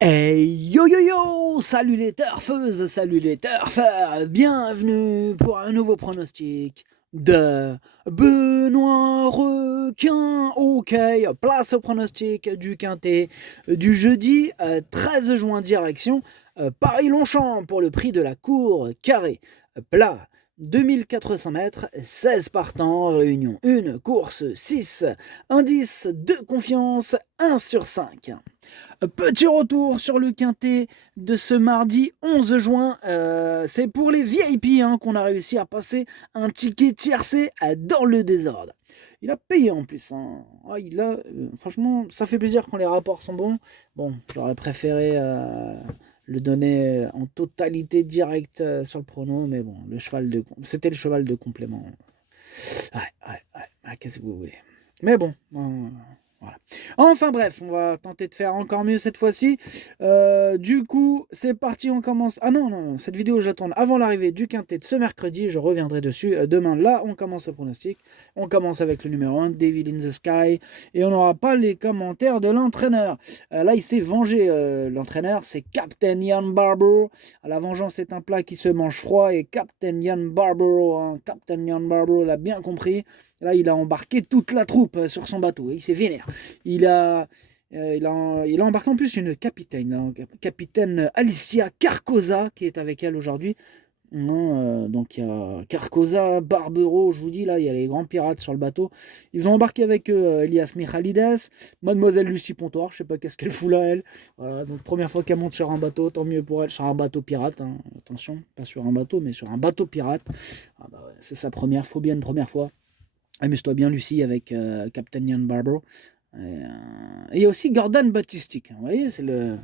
Hey yo yo yo! Salut les turfeuses, salut les turfeurs! Bienvenue pour un nouveau pronostic de Benoît Requin. Ok, place au pronostic du quintet du jeudi 13 juin direction Paris-Longchamp pour le prix de la cour carré plat. 2400 mètres, 16 partants, réunion 1, course 6, indice de confiance 1 sur 5. Petit retour sur le quintet de ce mardi 11 juin. C'est pour les VIP qu'on a réussi à passer un ticket tiercé dans le désordre. Il a payé en plus. Franchement, ça fait plaisir quand les rapports sont bons. Bon, j'aurais préféré le donner en totalité directe sur le prono, mais bon, c'était le cheval de complément. Qu'est-ce que vous voulez. Mais bon, voilà. Enfin bref, on va tenter de faire encore mieux cette fois-ci. Du coup, c'est parti, on commence. Ah non, non, cette vidéo, je la tourne avant l'arrivée du quintet de ce mercredi. Je reviendrai dessus demain. Là, on commence le pronostic. On commence avec le numéro 1, David in the Sky. Et on n'aura pas les commentaires de l'entraîneur. Là, il s'est vengé. L'entraîneur, c'est Captain Ian Barber. La vengeance est un plat qui se mange froid. Et Captain Ian Barber, Captain Ian Barber l'a bien compris. Là, il a embarqué toute la troupe sur son bateau. Il s'est vénère. Il a, il a embarqué en plus une capitaine, capitaine Alicia Carcosa, qui est avec elle aujourd'hui. Donc il y a Carcosa, Barbero, je vous dis, là, il y a les grands pirates sur le bateau. Ils ont embarqué avec eux Elias Michalides, Mademoiselle Lucie Pontoire, je sais pas qu'est-ce qu'elle fout là, elle. Voilà, donc première fois qu'elle monte sur un bateau, tant mieux pour elle, sur un bateau pirate, hein. Attention, pas sur un bateau, mais sur un bateau pirate. Ah bah ouais, c'est sa première, faut bien une première fois. Amuse-toi bien, Lucie, avec Captain Ian Barber. Et il y a aussi Gordon Baptistic. Vous voyez, c'est le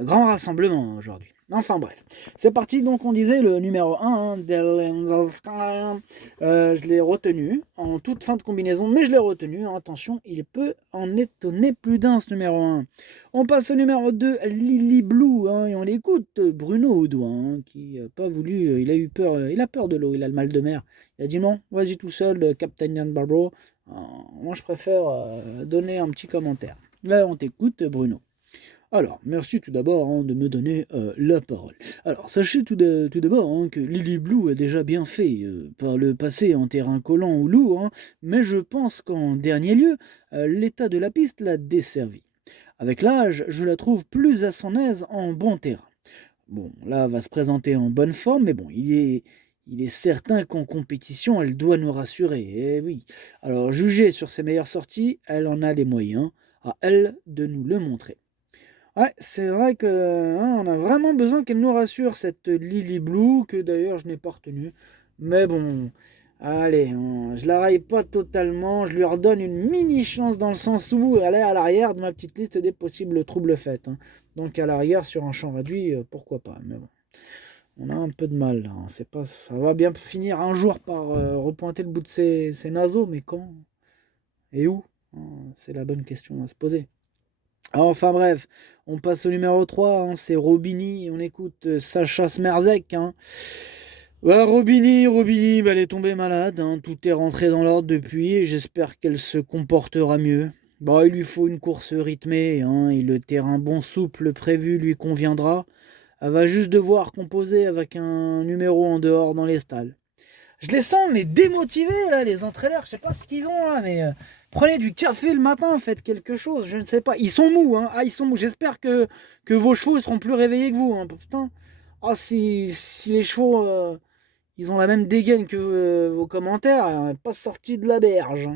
grand rassemblement aujourd'hui. Enfin bref, c'est parti. Donc on disait le numéro 1, je l'ai retenu en toute fin de combinaison, mais je l'ai retenu. Attention, il peut en étonner plus d'un ce numéro 1. On passe au numéro 2, Lily Blue, et on écoute Bruno Audouin, qui n'a pas voulu, il a eu peur, il a peur de l'eau, il a le mal de mer. Il a dit non, vas-y tout seul, Captain Ian Barbaro. Moi je préfère donner un petit commentaire. Là on t'écoute Bruno. Alors, merci tout d'abord de me donner la parole. Alors, sachez tout d'abord que Lily Blue a déjà bien fait par le passé en terrain collant ou lourd, mais je pense qu'en dernier lieu, l'état de la piste l'a desservie. Avec l'âge, je la trouve plus à son aise en bon terrain. Bon, là, elle va se présenter en bonne forme, mais bon, il est certain qu'en compétition, elle doit nous rassurer. Eh oui. Alors, jugée sur ses meilleures sorties, elle en a les moyens. À elle de nous le montrer. Ouais, c'est vrai que on a vraiment besoin qu'elle nous rassure, cette Lily Blue, que d'ailleurs je n'ai pas retenue. Mais bon, allez, je la raille pas totalement, je lui redonne une mini chance dans le sens où elle est à l'arrière de ma petite liste des possibles troubles faits. Donc à l'arrière, sur un champ réduit, pourquoi pas. Mais bon, on a un peu de mal là. C'est pas, ça va bien finir un jour par repointer le bout de ses naseaux, mais quand et où? C'est la bonne question à se poser. Enfin bref, on passe au numéro 3, c'est Robini, on écoute Sacha Smerzek. Ouais, Robini, bah, elle est tombée malade, tout est rentré dans l'ordre depuis, et j'espère qu'elle se comportera mieux. Bah, il lui faut une course rythmée, et le terrain bon souple prévu lui conviendra. Elle va juste devoir composer avec un numéro en dehors dans les stalles. Je les sens mais démotivés là, les entraîneurs. Je sais pas ce qu'ils ont là, mais prenez du café le matin, faites quelque chose. Je ne sais pas. Ils sont mous, hein. Ah, ils sont mous. J'espère que vos chevaux seront plus réveillés que vous, hein. Putain. Ah, si les chevaux ils ont la même dégaine que vos commentaires, pas sortis de la berge.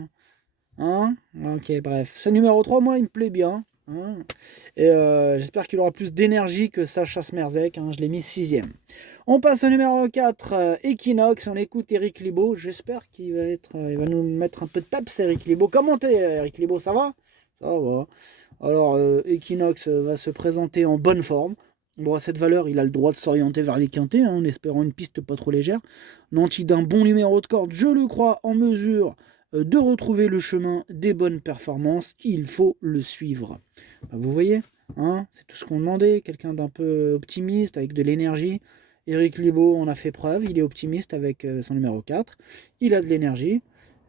Ok, bref. Ce numéro 3 moi, il me plaît bien. Et j'espère qu'il aura plus d'énergie que Sacha Smerzek. Je l'ai mis 6ème. On passe au numéro 4, Equinox. On écoute Eric Libaud. J'espère qu'il va il va nous mettre un peu de peps, Eric Libaud. Comment t'es, Eric Libaud? Ça va? Ça va. Alors, Equinox va se présenter en bonne forme. Bon, à cette valeur, il a le droit de s'orienter vers les quintés, en espérant une piste pas trop légère. Nanti d'un bon numéro de corde, je le crois, en mesure de retrouver le chemin des bonnes performances. Il faut le suivre. Bah, vous voyez, c'est tout ce qu'on demandait. Quelqu'un d'un peu optimiste, avec de l'énergie. Eric Libaud en a fait preuve. Il est optimiste avec son numéro 4. Il a de l'énergie.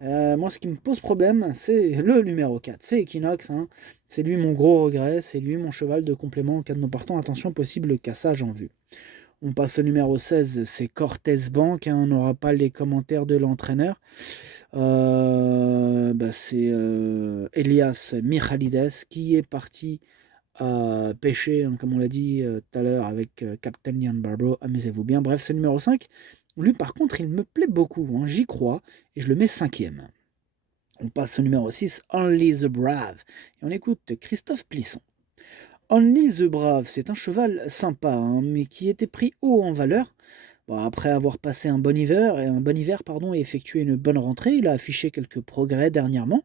Moi, ce qui me pose problème, c'est le numéro 4, c'est Equinox. Hein. C'est lui mon gros regret, c'est lui mon cheval de complément en cas de nos partants. Attention, possible cassage en vue. On passe au numéro 16, c'est Cortez Bank. Hein. On n'aura pas les commentaires de l'entraîneur. C'est Elias Michalides qui est parti pêcher, hein, comme on l'a dit tout à l'heure, avec Captain Ian Barbaro. Amusez-vous bien. Bref, c'est le numéro 5. Lui, par contre, il me plaît beaucoup. Hein. J'y crois et je le mets 5e. On passe au numéro 6, Only the Brave. Et on écoute Christophe Plisson. Only the Brave, c'est un cheval sympa, hein, mais qui était pris haut en valeur. Bon, après avoir passé un bon hiver, et effectué une bonne rentrée, il a affiché quelques progrès dernièrement.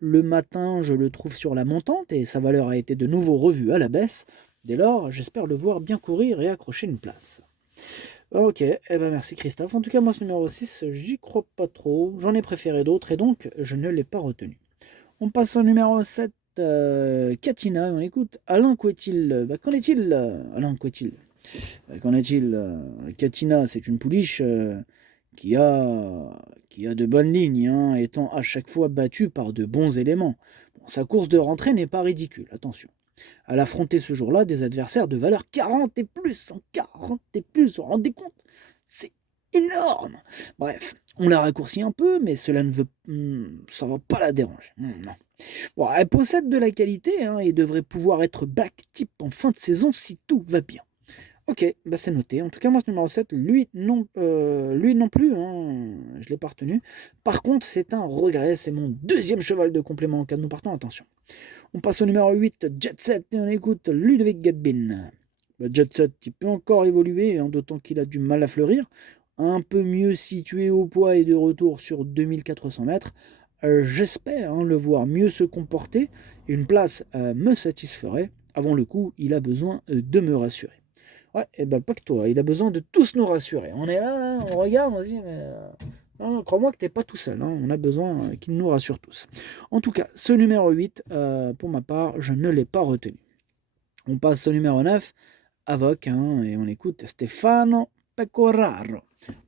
Le matin, je le trouve sur la montante et sa valeur a été de nouveau revue à la baisse. Dès lors, j'espère le voir bien courir et accrocher une place. Ok, merci Christophe. En tout cas, moi, ce numéro 6, j'y crois pas trop. J'en ai préféré d'autres et donc, je ne l'ai pas retenu. On passe au numéro 7, Katina. On écoute Alain Couetil. Qu'en est-il, Alain Couetil? Qu'en est-il? Katina, c'est une pouliche qui a de bonnes lignes, hein, étant à chaque fois battue par de bons éléments. Bon, sa course de rentrée n'est pas ridicule, attention. Elle affrontait ce jour-là des adversaires de valeur 40 et plus, 40 et plus, vous vous rendez compte? C'est énorme. Bref, on l'a raccourci un peu, mais cela ne veut, ça va pas la déranger. Non. Bon, elle possède de la qualité et devrait pouvoir être back type en fin de saison si tout va bien. Ok, c'est noté. En tout cas, moi, ce numéro 7, lui non plus, hein, je ne l'ai pas retenu. Par contre, c'est un regret, c'est mon deuxième cheval de complément en cas de nous partons, attention. On passe au numéro 8, Jet Set, et on écoute Ludovic Gadbin. Jet Set, il peut encore évoluer, hein, d'autant qu'il a du mal à fleurir. Un peu mieux situé au poids et de retour sur 2400 mètres. J'espère le voir mieux se comporter. Une place me satisferait. Avant le coup, il a besoin de me rassurer. Ouais, pas que toi, il a besoin de tous nous rassurer. On est là, on regarde, on se dit, mais non, crois-moi que t'es pas tout seul, hein. On a besoin qu'il nous rassure tous. En tout cas, ce numéro 8, pour ma part, je ne l'ai pas retenu. On passe au numéro 9, Avoc, hein, et on écoute Stefano Pecoraro.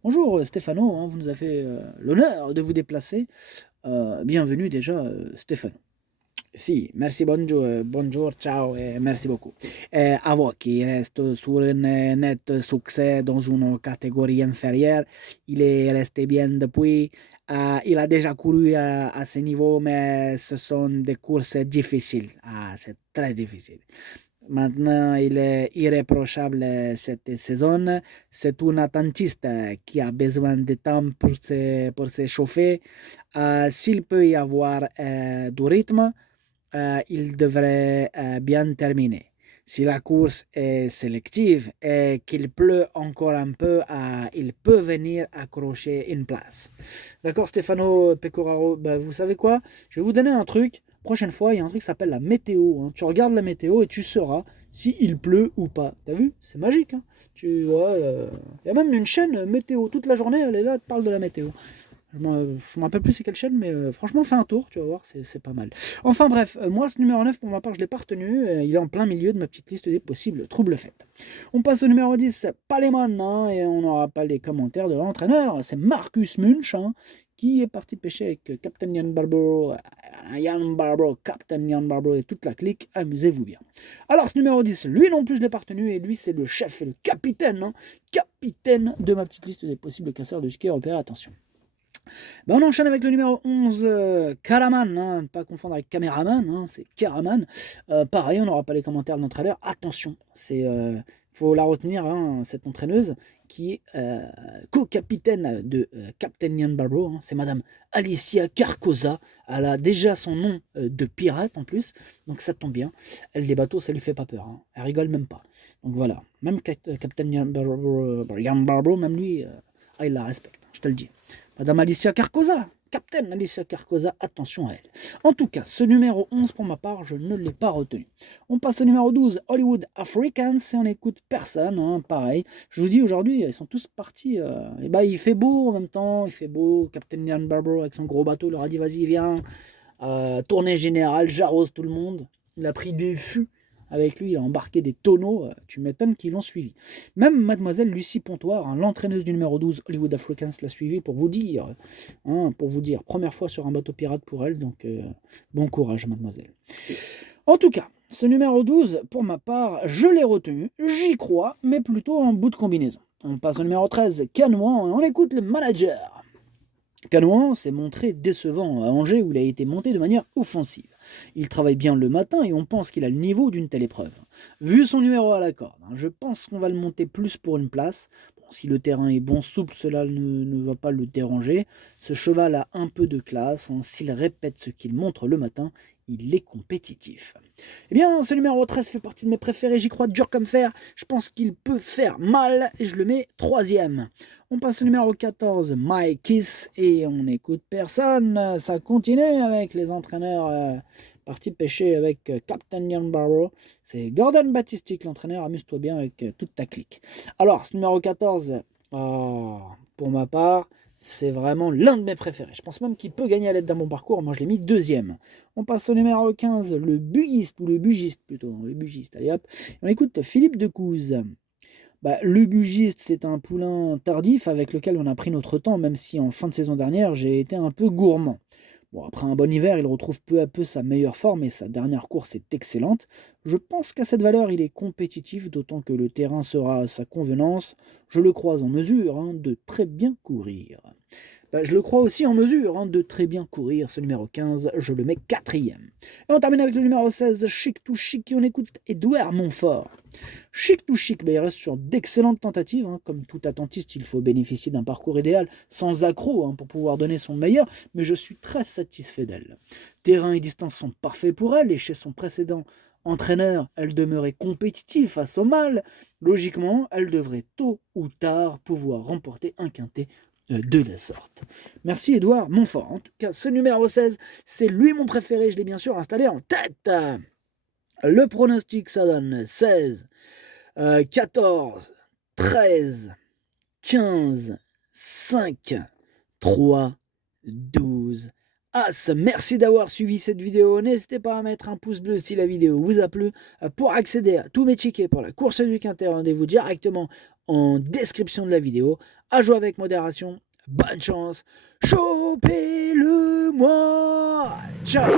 Bonjour Stefano, hein, vous nous avez fait l'honneur de vous déplacer. Bienvenue déjà Stefano. Si, merci, bonjour, ciao et merci beaucoup. Avoc, il reste sur un net succès dans une catégorie inférieure. Il est resté bien depuis. Il a déjà couru à ce niveau, mais ce sont des courses difficiles. C'est très difficile. Maintenant, il est irréprochable cette saison. C'est un attentiste qui a besoin de temps pour s'échauffer. S'il peut y avoir du rythme, il devrait bien terminer. Si la course est sélective et qu'il pleut encore un peu, il peut venir accrocher une place. D'accord, Stefano Pecoraro, vous savez quoi? Je vais vous donner un truc. Prochaine fois, il y a un truc qui s'appelle la météo. Hein. Tu regardes la météo et tu sauras s'il pleut ou pas. T'as vu? C'est magique. Hein. Tu vois, il y a même une chaîne météo. Toute la journée, elle est là, elle te parle de la météo. Je ne me rappelle plus c'est quelle chaîne, mais franchement, fais un tour, tu vas voir, c'est pas mal. Enfin bref, moi, ce numéro 9, pour ma part, je ne l'ai pas retenu. Il est en plein milieu de ma petite liste des possibles troubles faits. On passe au numéro 10, Palemon, hein, et on n'aura pas les commentaires de l'entraîneur. C'est Marcus Munch, hein, qui est parti pêcher avec Captain Ian Barbaro, Captain Ian Barbaro et toute la clique. Amusez-vous bien. Alors, ce numéro 10, lui non plus, je ne l'ai pas retenu, et lui, c'est le chef et le capitaine, hein, capitaine de ma petite liste des possibles casseurs de ski européen. Attention. On enchaîne avec le numéro 11, Karaman, hein, pas confondre avec Caméraman, hein, c'est Karaman. Pareil, on n'aura pas les commentaires de notre trailer. Attention, faut la retenir, hein, cette entraîneuse qui est co-capitaine de Captain Ian Barbaro, hein, c'est Madame Alicia Carcosa. Elle a déjà son nom de pirate en plus, donc ça tombe bien. Elle, les bateaux, ça lui fait pas peur, hein. Elle rigole même pas. Donc voilà, même Captain Ian Barbaro, même lui, il la respecte, je te le dis. Madame Alicia Carcosa, Captain Alicia Carcosa, attention à elle. En tout cas, ce numéro 11, pour ma part, je ne l'ai pas retenu. On passe au numéro 12, Hollywood Africans, et on n'écoute personne, hein, pareil. Je vous dis, aujourd'hui, ils sont tous partis. Il fait beau en même temps, il fait beau. Captain Ian Barbaro, avec son gros bateau, leur a dit, vas-y, viens. Tournée générale, j'arrose tout le monde. Il a pris des fûts. Avec lui, il a embarqué des tonneaux, tu m'étonnes qu'ils l'ont suivi. Même mademoiselle Lucie Pontoire, hein, l'entraîneuse du numéro 12 Hollywood Africans, l'a suivi pour vous dire. Première fois sur un bateau pirate pour elle, donc bon courage mademoiselle. En tout cas, ce numéro 12, pour ma part, je l'ai retenu, j'y crois, mais plutôt en bout de combinaison. On passe au numéro 13, Canouan, et on écoute le manager. Canouan s'est montré décevant à Angers où il a été monté de manière offensive. Il travaille bien le matin et on pense qu'il a le niveau d'une telle épreuve. Vu son numéro à la corde, je pense qu'on va le monter plus pour une place. Bon, si le terrain est bon souple, cela ne va pas le déranger. Ce cheval a un peu de classe, s'il répète ce qu'il montre le matin, il est compétitif. Eh bien, ce numéro 13 fait partie de mes préférés, j'y crois dur comme fer. Je pense qu'il peut faire mal et je le mets 3e. On passe au numéro 14, My Kiss, et on n'écoute personne. Ça continue avec les entraîneurs partis pêcher avec Captain Ian Barrow. C'est Gordon Batistic, l'entraîneur. Amuse-toi bien avec toute ta clique. Alors, ce numéro 14, pour ma part, c'est vraiment l'un de mes préférés. Je pense même qu'il peut gagner à l'aide d'un bon parcours. Moi, je l'ai mis 2e. On passe au numéro 15, le bugiste, ou le bugiste plutôt. Le bugiste, allez hop. On écoute Philippe Decouze. Le bugiste, c'est un poulain tardif avec lequel on a pris notre temps, même si en fin de saison dernière, j'ai été un peu gourmand. Bon, après un bon hiver, il retrouve peu à peu sa meilleure forme et sa dernière course est excellente. Je pense qu'à cette valeur, il est compétitif, d'autant que le terrain sera à sa convenance. Je le crois en mesure de très bien courir. Je le crois aussi en mesure de très bien courir, ce numéro 15, je le mets 4e. Et on termine avec le numéro 16, Chic to Chic, et on écoute Édouard Montfort. Chic to Chic, il reste sur d'excellentes tentatives. Comme tout attentiste, il faut bénéficier d'un parcours idéal, sans accroc, pour pouvoir donner son meilleur, mais je suis très satisfait d'elle. Terrain et distance sont parfaits pour elle, et chez son précédent entraîneur, elle demeurait compétitive face au mâle. Logiquement, elle devrait tôt ou tard pouvoir remporter un quintet de la sorte. Merci Édouard Montfort. En tout cas, ce numéro 16, c'est lui mon préféré, je l'ai bien sûr installé en tête. Le pronostic, ça donne 16, 14, 13, 15, 5, 3, 12, As. Merci d'avoir suivi cette vidéo. N'hésitez pas à mettre un pouce bleu si la vidéo vous a plu. Pour accéder à tous mes tickets pour la course du Quintet, rendez-vous directement en description de la vidéo. À jouer avec modération. Bonne chance. Chopez-le moi. Ciao.